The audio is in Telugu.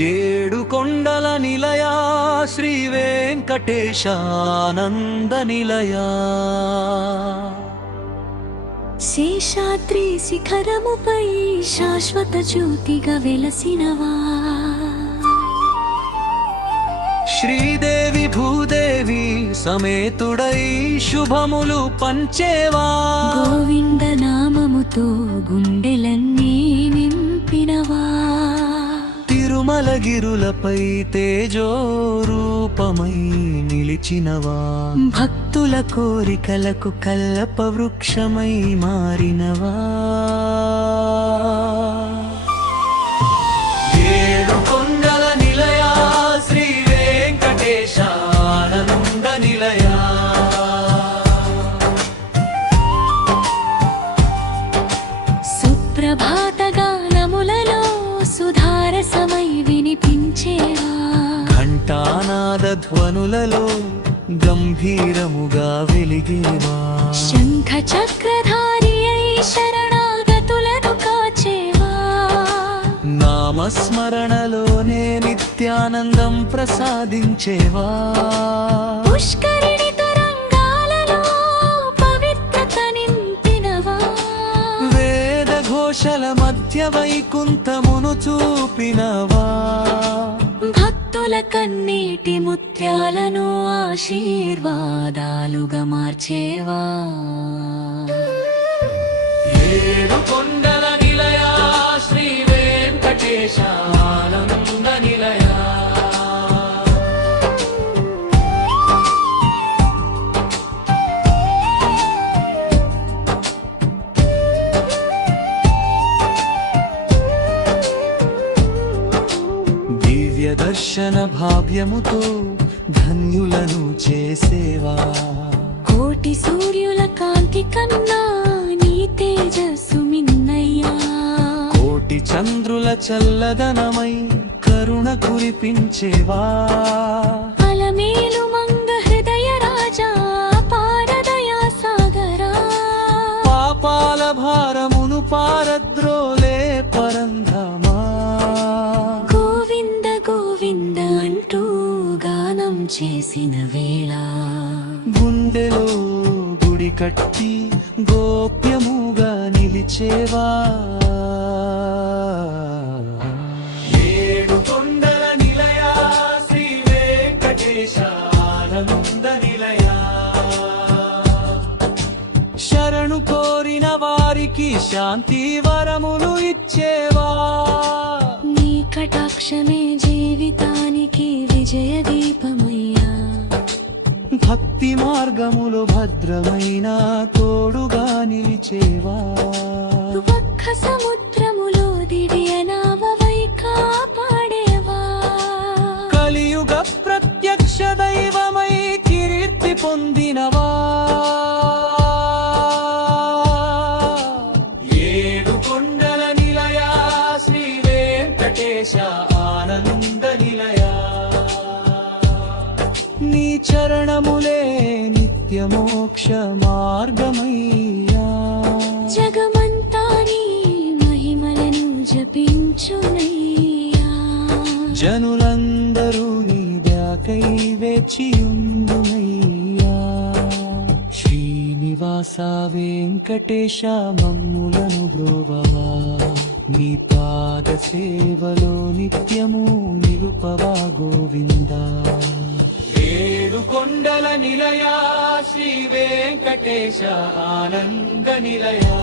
ఏడు కొండల నిలయా శ్రీ వెంకటేశ ఆనంద నిలయా శేషాద్రి శిఖరముపై శాశ్వత జ్యోతిగా వెలసినవా శ్రీదేవి భూదేవి సమేతుడై శుభములు పంచేవా గోవింద నామముతో గుండెలన్నీ నింపినవా తిరుమలగిరులపై తేజో రూపమై నిలిచినవా భక్తుల కోరికలకు కల్ప వృక్షమై మారినవా ఏడు కొండల నిలయా శ్రీ వెంకటేశ ఆనంద నిలయా సుప్రభాత గానములలో సుధారసమై వినిపించేవా ఘంటానాద ధ్వనులలో గంభీరముగా వెలిగేవా శంఖ చక్రధారి అయి శరణాగతులను కాచేవా నామస్మరణలోనే నిత్యానందం ప్రసాదించేవా పుష్కరిణి తరంగాలలో పవిత్రత నింపినవా వేద ఘోషల మధ్య వైకుంఠమును చూపినవా భక్తుల కన్నీటి ముత్యాలను ఆశీర్వాదాలుగా మార్చేవా ఏడు కొండల నిలయా శ్రీ వెంకటేశ ఆనంద నిలయా దివ్య దర్శన భావ్యముతో ధన్యులను చేసేవా కోటి సూర్యుల కాంతి కన్నా నీ తేజస్సు మిన్నయ్యా కోటి చంద్రుల చల్లదనమై కరుణ కురిపించేవా అలమేలు మంగ హృదయ రాజా పారదయా సాగరా పాపాల భారమును పారద్రోలే పరంధమా గోవింద గోవింద అంటూ గానం చేసిన వేళ గుండెలో గుడి కట్టి గోప్యముగా నిలిచేవా ఏడు కొండల నిలయా శ్రీ వెంకటేశ ఆనంద నిలయా శరణు కోరిన వారికి శాంతి వరములు ఇచ్చేవా నీ కటాక్షమే జీవితానికి విజయ దీపమయ్యా భక్తి మార్గములు భద్రమైన తోడుగా నిలిచేవా ఒక్క సముద్రములో దివ్యనామవై కాపాడేవా కలియుగ ప్రత్యక్ష దైవమై కీర్తి పొందినవా ఏడు కొండల నిలయా శ్రీ వెంకటేశ ఆనంద నిలయా నీ చరణములే నిత్య మోక్ష మార్గమయ్యా జగమంతా నీ మహిమలను జపించునయ్యా జనులందరూ నీ వ్యాకై వేచియుందునయ్యా శ్రీనివాస వెంకటేశ మమ్ములను బ్రోవవా నీ పాద సేవలో నిత్యము నిలుపవా గోవిందా ఏడు కొండల నిలయా శ్రీ వెంకటేశ ఆనంద నిలయా